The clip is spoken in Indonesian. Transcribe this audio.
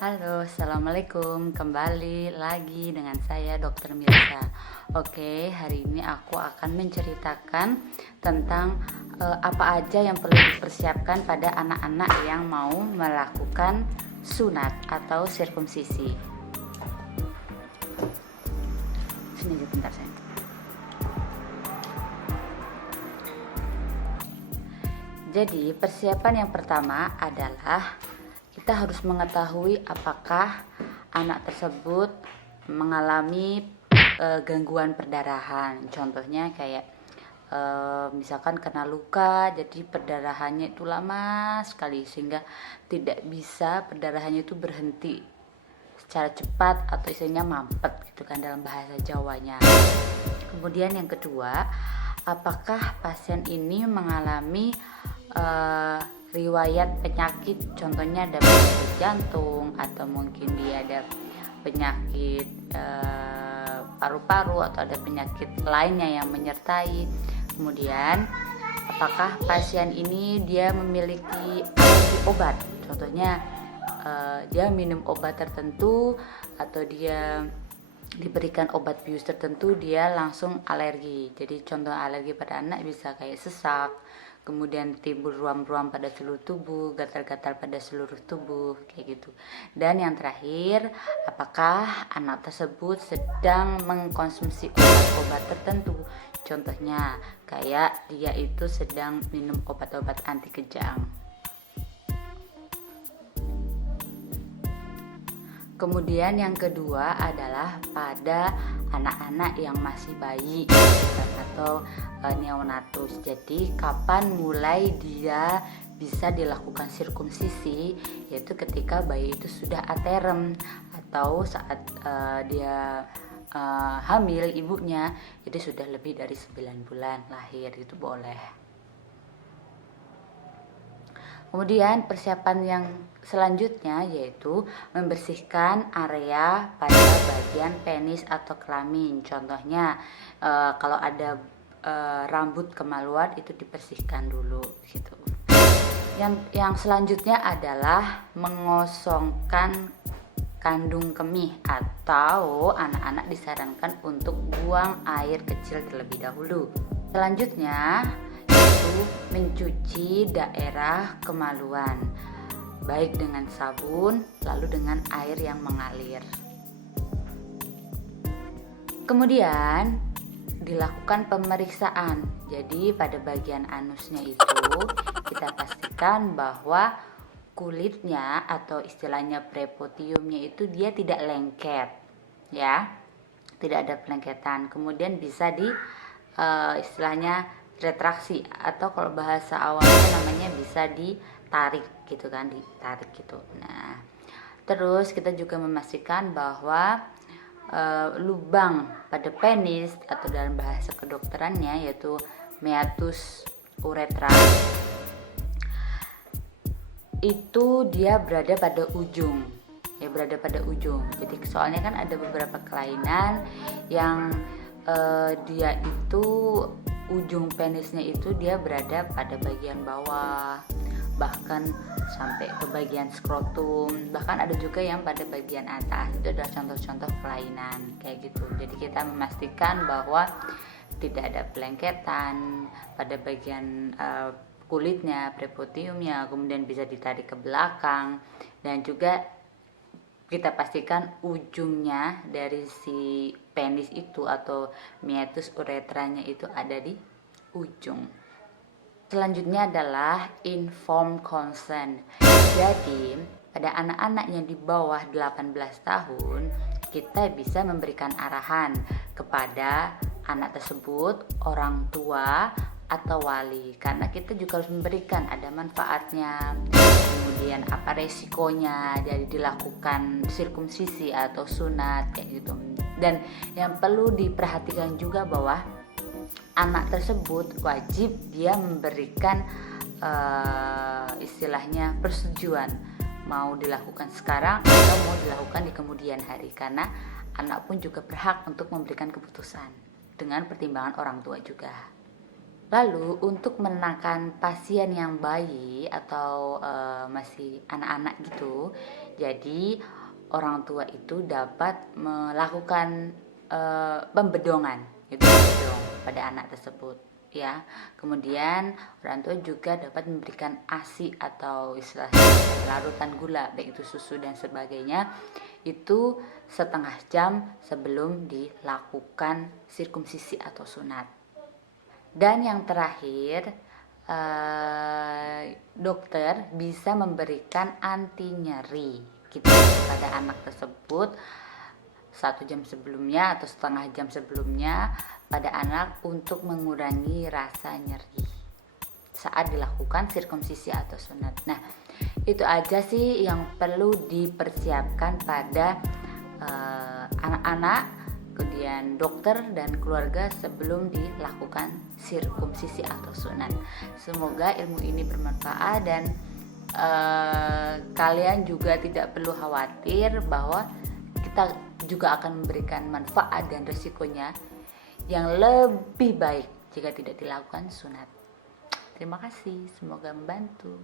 Halo, assalamualaikum. Kembali lagi dengan saya, Dokter Mirza. Oke, hari ini aku akan menceritakan tentang apa aja yang perlu dipersiapkan pada anak-anak yang mau melakukan sunat atau sirkumsisi. Sini sebentar sayang. Jadi, persiapan yang pertama adalah kita harus mengetahui apakah anak tersebut mengalami gangguan perdarahan. Contohnya kayak misalkan kena luka, jadi perdarahannya itu lama sekali sehingga tidak bisa perdarahannya itu berhenti secara cepat atau istilahnya mampet gitu kan dalam bahasa Jawanya. Kemudian yang kedua, apakah pasien ini mengalami riwayat penyakit, contohnya ada penyakit jantung atau mungkin dia ada penyakit paru-paru atau ada penyakit lainnya yang menyertai. Kemudian apakah pasien ini dia memiliki alergi obat, contohnya dia minum obat tertentu atau dia diberikan obat bius tertentu dia langsung alergi. Jadi contoh alergi pada anak bisa kayak sesak, kemudian timbul ruam-ruam pada seluruh tubuh, gatal-gatal pada seluruh tubuh kayak gitu. Dan yang terakhir, apakah anak tersebut sedang mengkonsumsi obat-obat tertentu, contohnya kayak dia itu sedang minum obat-obat anti kejang. Kemudian yang kedua adalah pada anak-anak yang masih bayi atau neonatus. Jadi kapan mulai dia bisa dilakukan sirkumsisi, yaitu ketika bayi itu sudah aterem atau saat dia hamil ibunya, jadi sudah lebih dari 9 bulan lahir, itu boleh. Kemudian persiapan yang selanjutnya yaitu membersihkan area pada bagian penis atau kelamin. Contohnya kalau ada rambut kemaluan itu dibersihkan dulu gitu. Yang selanjutnya adalah mengosongkan kandung kemih atau anak-anak disarankan untuk buang air kecil terlebih dahulu. Selanjutnya yaitu mencuci daerah kemaluan baik dengan sabun lalu dengan air yang mengalir. Kemudian dilakukan pemeriksaan. Jadi pada bagian anusnya itu kita pastikan bahwa kulitnya atau istilahnya prepotiumnya itu dia tidak lengket, ya, tidak ada pelengketan. Kemudian bisa di istilahnya retraksi atau kalau bahasa awalnya namanya bisa ditarik gitu kan, ditarik gitu. Nah, terus kita juga memastikan bahwa lubang pada penis atau dalam bahasa kedokterannya yaitu meatus uretra itu dia berada pada ujung, ya, berada pada ujung. Jadi soalnya kan ada beberapa kelainan yang dia itu ujung penisnya itu dia berada pada bagian bawah, bahkan sampai ke bagian skrotum, bahkan ada juga yang pada bagian atas. Itu adalah contoh-contoh kelainan kayak gitu. Jadi kita memastikan bahwa tidak ada pelengketan pada bagian kulitnya, prepotiumnya, kemudian bisa ditarik ke belakang, dan juga kita pastikan ujungnya dari si penis itu atau meatus uretranya itu ada di ujung. Selanjutnya adalah informed consent. Jadi pada anak-anak yang di bawah 18 tahun kita bisa memberikan arahan kepada anak tersebut, orang tua atau wali, karena kita juga harus memberikan ada manfaatnya, kemudian apa resikonya jadi dilakukan sirkumsisi atau sunat kayak gitu. Dan yang perlu diperhatikan juga bahwa anak tersebut wajib dia memberikan istilahnya persetujuan mau dilakukan sekarang atau mau dilakukan di kemudian hari, karena anak pun juga berhak untuk memberikan keputusan dengan pertimbangan orang tua juga. Lalu untuk menenangkan pasien yang bayi atau masih anak-anak gitu, jadi orang tua itu dapat melakukan pembedongan, itu bedong pada anak tersebut ya. Kemudian orang tua juga dapat memberikan ASI atau istilahnya larutan gula, baik itu susu dan sebagainya, itu setengah jam sebelum dilakukan sirkumsisi atau sunat. Dan yang terakhir, dokter bisa memberikan anti nyeri gitu kepada anak tersebut 1 jam sebelumnya atau setengah jam sebelumnya pada anak untuk mengurangi rasa nyeri saat dilakukan sirkumsisi atau sunat. Nah, itu aja sih yang perlu dipersiapkan pada anak-anak, kemudian dokter dan keluarga sebelum dilakukan sirkumsisi atau sunat. Semoga ilmu ini bermanfaat dan kalian juga tidak perlu khawatir bahwa kita juga akan memberikan manfaat dan resikonya yang lebih baik jika tidak dilakukan sunat. Terima kasih, semoga membantu.